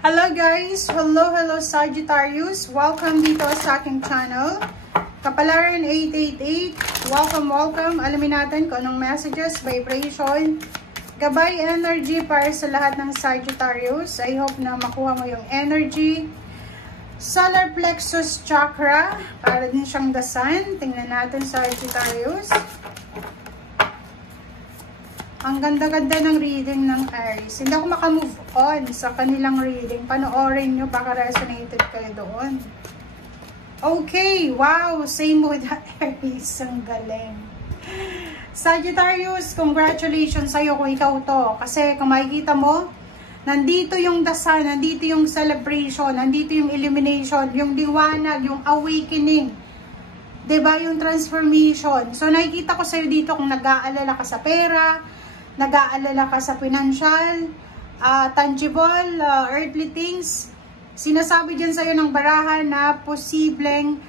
Hello guys! Hello Sagittarius! Welcome dito sa aking channel. Kapalaran 888. Welcome. Alamin natin kung anong messages, vibration, gabay energy para sa lahat ng Sagittarius. I hope na makuha mo yung energy. Solar plexus chakra, para din siyang the sun. Tingnan natin Sagittarius. Ang ganda-ganda ng reading ng Aries. Hindi ako makamove on sa kanilang reading. Panoorin nyo, baka resonated kayo doon. Okay, wow! Same with Aries. Ang galing. Sagittarius, congratulations sa'yo kung ikaw to. Kasi kung makikita mo, nandito yung the sun, nandito yung celebration, nandito yung illumination, yung liwanag, yung awakening. Diba? Yung transformation. So, nakikita ko sa'yo dito kung nag-aalala ka sa pera, nag-aalala ka sa financial, tangible, earthly things. Sinasabi dyan sa'yo ng barahan na posibleng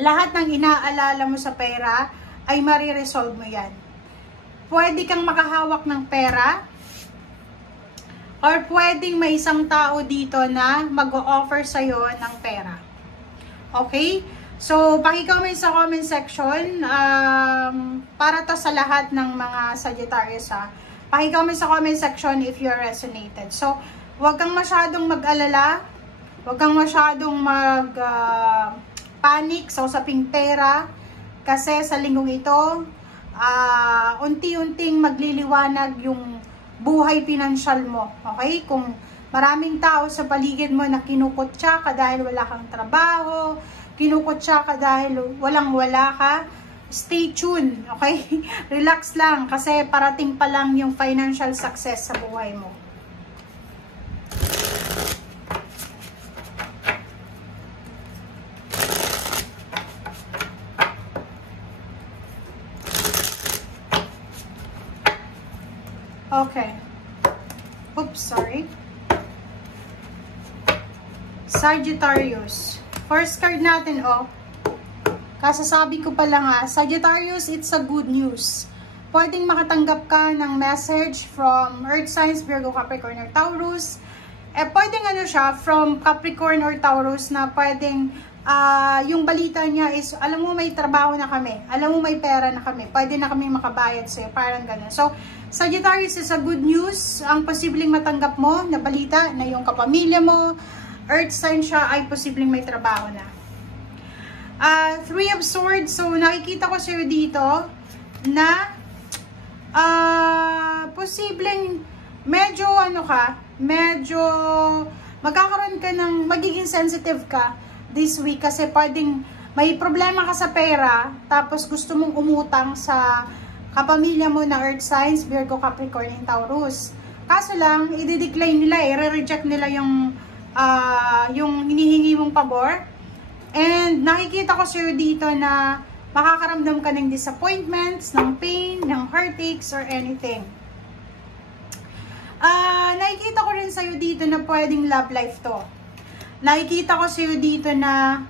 lahat ng inaalala mo sa pera ay mariresolve mo yan. Pwede kang makahawak ng pera or pwedeng may isang tao dito na mag-o-offer sa'yo ng pera. Okay? So, paki-comment sa comment section, para to sa lahat ng mga Sagittarius ha. Paki-comment sa comment section if you're resonated. So, huwag kang masyadong mag-alala, huwag kang masyadong panic sa usaping pera, kasi sa linggong ito, unti-unting magliliwanag yung buhay pinansyal mo. Okay? Kung maraming tao sa paligid mo na kinukutya ka dahil wala kang trabaho, kinukutya ka dahil walang-wala ka, stay tuned, okay? Relax lang kasi parating pa lang yung financial success sa buhay mo. Okay. Oops, sorry. Sagittarius. First card natin, oh. Kasasabi ko pa lang Sagittarius, it's a good news. Pwedeng makatanggap ka ng message from Earth signs, Virgo, Capricorn, or Taurus. Pwedeng siya, from Capricorn or Taurus na pwedeng, yung balita niya is, alam mo may trabaho na kami, alam mo may pera na kami, pwede na kami makabayad sa'yo, parang ganun. So, Sagittarius is a good news. Ang posibleng matanggap mo na balita na yung kapamilya mo, Earth sign siya, ay posibleng may trabaho na. Three of Swords. So, nakikita ko sa'yo dito na posibleng medyo medyo magkakaroon ka ng, magiging sensitive ka this week kasi pwedeng may problema ka sa pera tapos gusto mong umutang sa kapamilya mo na Earth signs, Virgo, Capricorn, and Taurus. Kaso lang, i-decline nila, i-reject nila yung hinihingi mong pabor. And nakikita ko sa'yo dito na makakaramdam ka ng disappointments, ng pain, ng heartaches, or anything. Nakikita ko rin sa'yo dito na pwedeng love life to. Nakikita ko sa'yo dito na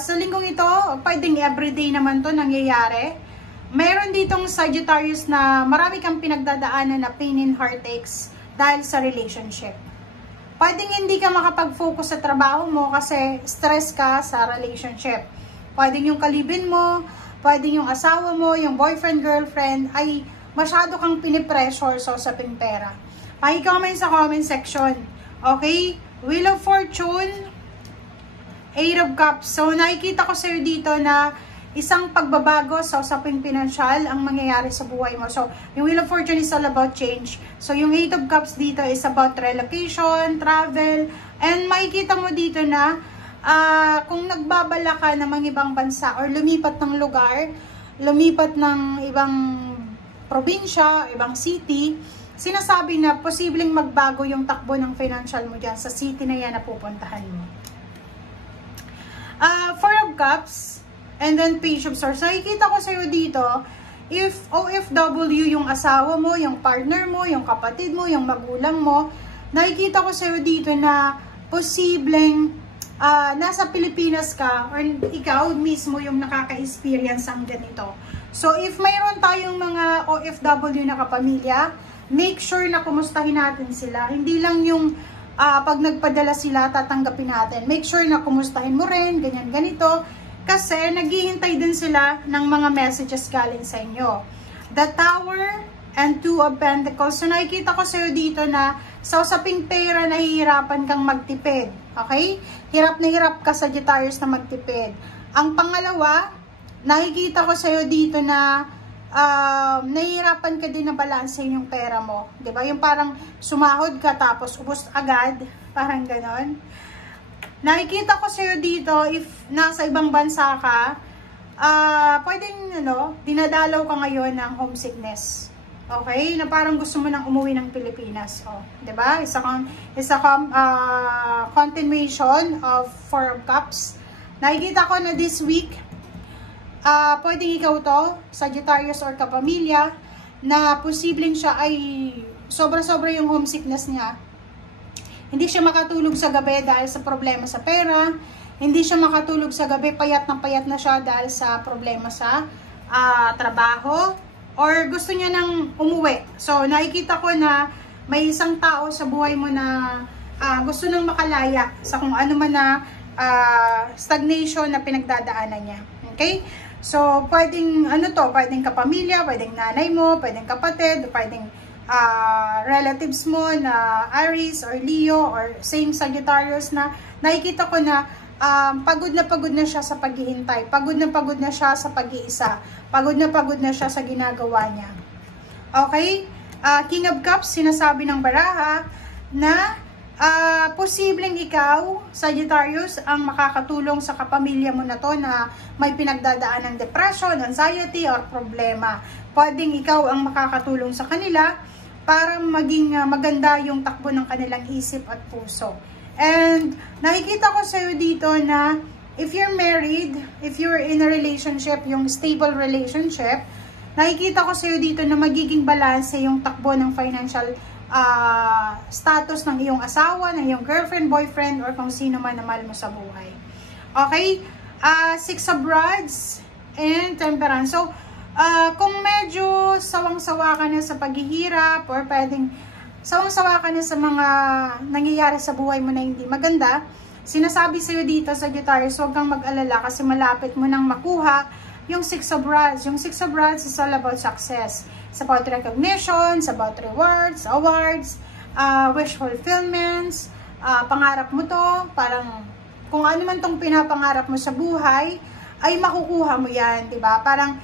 sa linggong ito, pwedeng everyday naman to nangyayari. Meron ditong Sagittarius na marami kang pinagdadaanan na pain and heartaches dahil sa relationship. Pwedeng hindi ka makapag-focus sa trabaho mo kasi stress ka sa relationship. Pwedeng yung kalibin mo, pwedeng yung asawa mo, yung boyfriend, girlfriend, ay masyado kang pinipressure sa usaping pera. Paki-comment sa comment section. Okay? Wheel of Fortune, Eight of Cups. So, nakikita ko sa'yo dito na isang pagbabago sa usaping pinansyal ang mangyayari sa buhay mo. So, yung Wheel of Fortune is all about change. So, yung Eight of Cups dito is about relocation, travel, and makikita mo dito na kung nagbabala ka ng mga ibang bansa or lumipat ng lugar, lumipat ng ibang probinsya, ibang city, sinasabi na posibleng magbago yung takbo ng financial mo dyan sa city na yan na pupuntahan mo. Four of Cups, and then Page of Swords. Nakikita ko sa'yo dito, if OFW yung asawa mo, yung partner mo, yung kapatid mo, yung magulang mo, nakikita ko sa'yo dito na posibleng nasa Pilipinas ka or ikaw mismo yung nakaka-experience ang ganito. So, if mayroon tayong mga OFW na kapamilya make sure na kumustahin natin sila. Hindi lang yung pag nagpadala sila, tatanggapin natin. Make sure na kumustahin mo rin, ganyan, ganito. Kasi naghihintay din sila ng mga messages galing sa inyo. The Tower and Two of Pentacles. So nakikita ko sa'yo dito na sa usaping pera, nahihirapan kang magtipid. Okay? Hirap na hirap ka, Sagittarius, na magtipid. Ang pangalawa, nakikita ko sa'yo dito na nahihirapan ka din na balansehin yung pera mo. 'Di ba? Yung parang sumahod ka tapos ubos agad. Parang ganon. Nakikita ko sa'yo dito, if nasa ibang bansa ka, pwedeng, dinadalaw ka ngayon ng homesickness. Okay? Na parang gusto mo nang umuwi ng Pilipinas. Oh, 'di ba? Isa continuation of Four of Cups. Nakikita ko na this week, pwedeng ikaw to, Sagittarius or kapamilya, na posibleng siya ay sobra-sobra yung homesickness niya. Hindi siya makatulog sa gabi dahil sa problema sa pera. Hindi siya makatulog sa gabi, payat na siya dahil sa problema sa trabaho. Or gusto niya nang umuwi. So, nakikita ko na may isang tao sa buhay mo na gusto nang makalaya sa kung ano man na stagnation na pinagdadaanan niya. Okay? So, pwedeng, pwedeng kapamilya, pwedeng nanay mo, pwedeng kapatid, pwedeng relatives mo na Aries or Leo or same Sagittarius na nakikita ko na pagod na siya sa paghihintay, pagod na siya sa pag-iisa, pagod na siya sa ginagawa niya. Okay? King of Cups, sinasabi ng baraha na posibleng ikaw, Sagittarius, ang makakatulong sa kapamilya mo na to na may pinagdadaan ng depression, anxiety, or problema. Pwedeng ikaw ang makakatulong sa kanila para maging maganda yung takbo ng kanilang isip at puso. And nakikita ko sa'yo dito na if you're married, if you're in a relationship, yung stable relationship, nakikita ko sa'yo dito na magiging balance yung takbo ng financial status ng iyong asawa, ng iyong girlfriend, boyfriend, or kung sino man na mahal mo sa buhay. Okay? Six of Rods and Temperance. So, kung medyo sawang-sawa ka na sa paghihirap or pwedeng sawang-sawa ka na sa mga nangyayari sa buhay mo na hindi maganda, sinasabi sa'yo dito, Sagittarius, huwag kang mag-alala kasi malapit mo nang makuha yung Six of Rods. Yung Six of Rods is all about success. It's about recognition, it's about rewards, awards, wish fulfillments, pangarap mo to, parang kung ano man tong pinapangarap mo sa buhay, ay makukuha mo yan, diba? Parang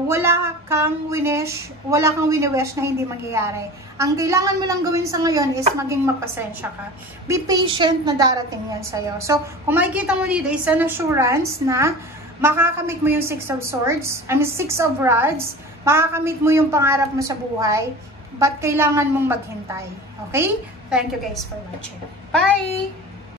wala kang wini-wish na hindi mangyayari. Ang kailangan mo lang gawin sa ngayon is maging mapasensya ka. Be patient na darating yan sa'yo. So, kung makikita mo dito, is an assurance na makakamit mo yung Six of Rods, makakamit mo yung pangarap mo sa buhay, but kailangan mong maghintay. Okay? Thank you guys for watching. Bye!